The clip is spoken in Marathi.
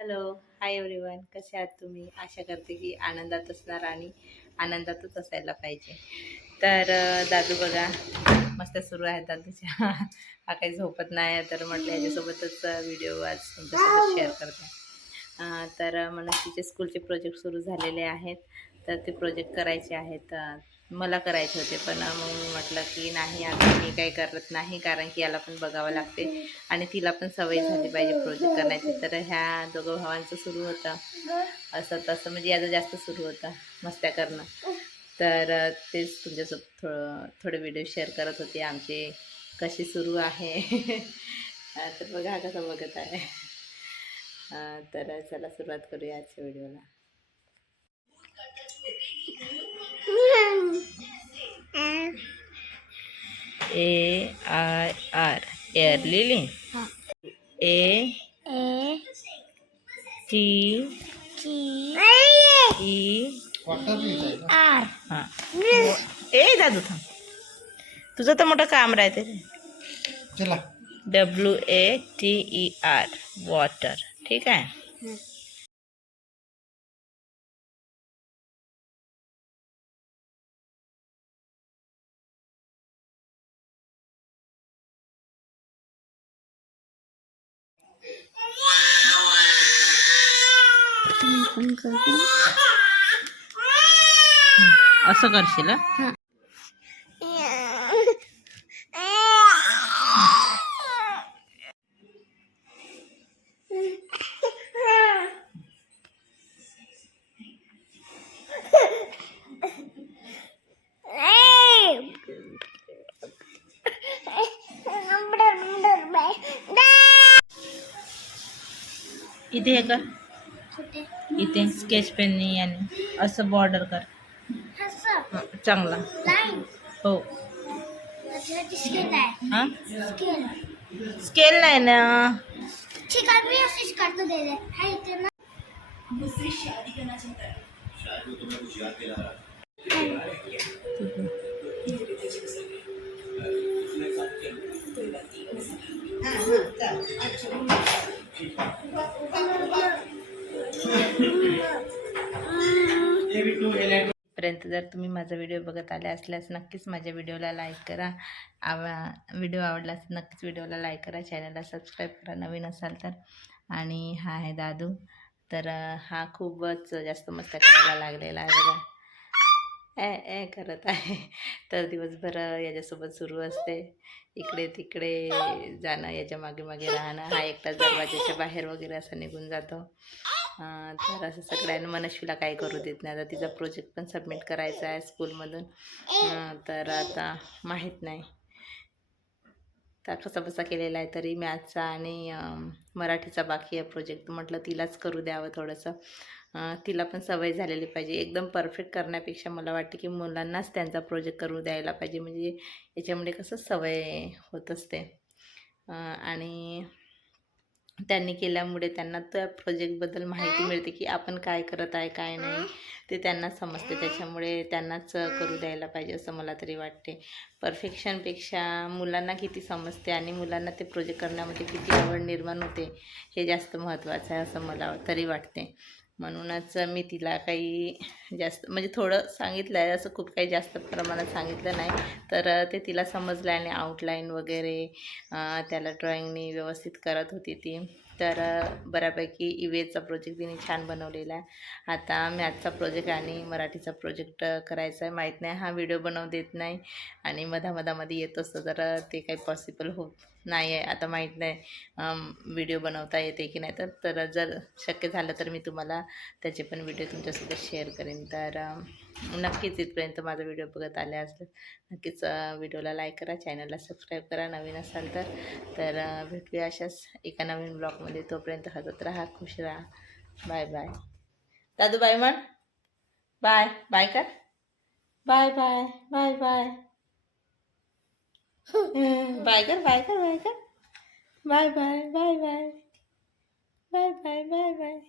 Hello, hi everyone. कसे आहात तुम्ही? आशा करते की आनंदात असणार आणि आनंदातच असायला पाहिजे. तर दादू बघा मस्त सुरू आहे दादूच्या. हा काही झोपत नाही, तर म्हटलं याच्यासोबतच व्हिडिओ आज तुमच्यासोबत शेअर करते. तर मनस्वीचे स्कूलचे प्रोजेक्ट सुरू झालेले आहेत, तर ते प्रोजेक्ट करायचे आहेत. मला करायचे होते, पण मग मी म्हटलं की नाही, आता मी काही करत नाही, कारण की याला पण बघावं लागते आणि तिला पण सवय झाली पाहिजे प्रोजेक्ट करण्याची. तर ह्या दोघं भावांचं सुरू होतं असं तसं, म्हणजे याचं जास्त सुरू होतं मस्त्या करणं. तर तेच तुमच्यासोबत थोडे व्हिडिओ शेअर करत होते आमचे कसे सुरू आहे. तर बघा हा कसा बघत आहे. तर चला सुरुवात करूया आजच्या व्हिडिओला. AIR air lily. A T E R. हां ए दादू थांब, तुझं तर मोठं काम राहते रे. WATER water. ठीक आहे. असं करशील. इथे हे कर, इथे स्केच पेनने याने असं बॉर्डर कर. चांगला. हो. हां स्केल नाही ना. ठीक आहे, मी अशीच करतो. दे दे हाय इथे ना. मुझसे शादी करना चाहता है. शादी तो मैं कुछ याद दिला रहा. पर्यंत जर तुम्ही माझा व्हिडिओ बघत आले असल्यास नक्कीच माझ्या व्हिडिओला लाईक करा. व्हिडिओ आवडल्यास नक्कीच व्हिडिओला लाईक करा, चॅनलला सबस्क्राईब करा नवीन असाल तर. आणि हा आहे दादू. तर हा खूपच जास्त मस्त करायला लागलेला आहे बघा. ए करत आहे. तर दिवसभर याच्यासोबत सुरू असते, इकडे तिकडे जाणं, याच्या मागे मागे राहणं. हा एकटाच दरवाजाच्या बाहेर वगैरे असं निघून जातो. तर असं सगळ्यांना मनस्वीला काही करू देत नाही. आता तिचा प्रोजेक्ट पण सबमिट करायचा आहे स्कूलमधून. तर आता माहीत नाही तर कसा बसा केलेला आहे, तरी मॅथ्सचा आणि मराठीचा बाकी आहे प्रोजेक्ट. म्हटलं तिलाच करू द्यावं थोडंसं. तिला पण सवय झालेली पाहिजे. एकदम परफेक्ट करण्यापेक्षा मला वाटते की मुलांनाच त्यांचा प्रोजेक्ट करू द्यायला पाहिजे, म्हणजे याच्यामुळे कसं सवय होत असते. आणि त्यांनी केल्यामुळे त्यांना त्या प्रोजेक्टबद्दल माहिती मिळते की आपण काय करत आहे काय नाही, ते त्यांना समजते. त्याच्यामुळे त्यांनाच करू द्यायला पाहिजे असं मला तरी वाटते. परफेक्शनपेक्षा मुलांना किती समजते आणि मुलांना ते प्रोजेक्ट करण्यामध्ये किती आवड निर्माण होते हे जास्त महत्त्वाचं आहे असं मला तरी वाटते. म्हणूनच मी तिला काही जास्त म्हणजे थोडं सांगितलं आहे, असं खूप काही जास्त प्रमाणात सांगितलं नाही. तर ते तिला समजलं आणि आउटलाईन वगैरे त्याला ड्रॉइंगनी व्यवस्थित करत होती ती. तर बऱ्यापैकी ईव्हीएसचा प्रोजेक्ट तिने छान बनवलेला आहे. आता मॅथचा प्रोजेक्ट आणि मराठीचा प्रोजेक्ट करायचा आहे. माहीत नाही, हा व्हिडिओ बनवू देत नाही आणि मधामधामध्ये येत असतं, तर ते काही पॉसिबल होत नाही आहे. आता माहीत नाही व्हिडिओ बनवता येते की नाही, तर जर शक्य झालं तर मी तुम्हाला त्याचे पण व्हिडिओ तुमच्यासोबत शेअर करेन. तर नक्कीच इथपर्यंत माझा व्हिडिओ बघत आले असले नक्कीच व्हिडिओला लाईक करा, चॅनलला सबस्क्राईब करा नवीन असाल तर. तर भेटूया अशाच एका नवीन ब्लॉगमध्ये. तोपर्यंत हसत राहा, खुश राहा. Bye bye. दादू बाय म्हण. बाय बाय कर. Bye bye bye bye. Bye कर बाय कर बाय कर. Bye bye bye bye bye bye bye bye.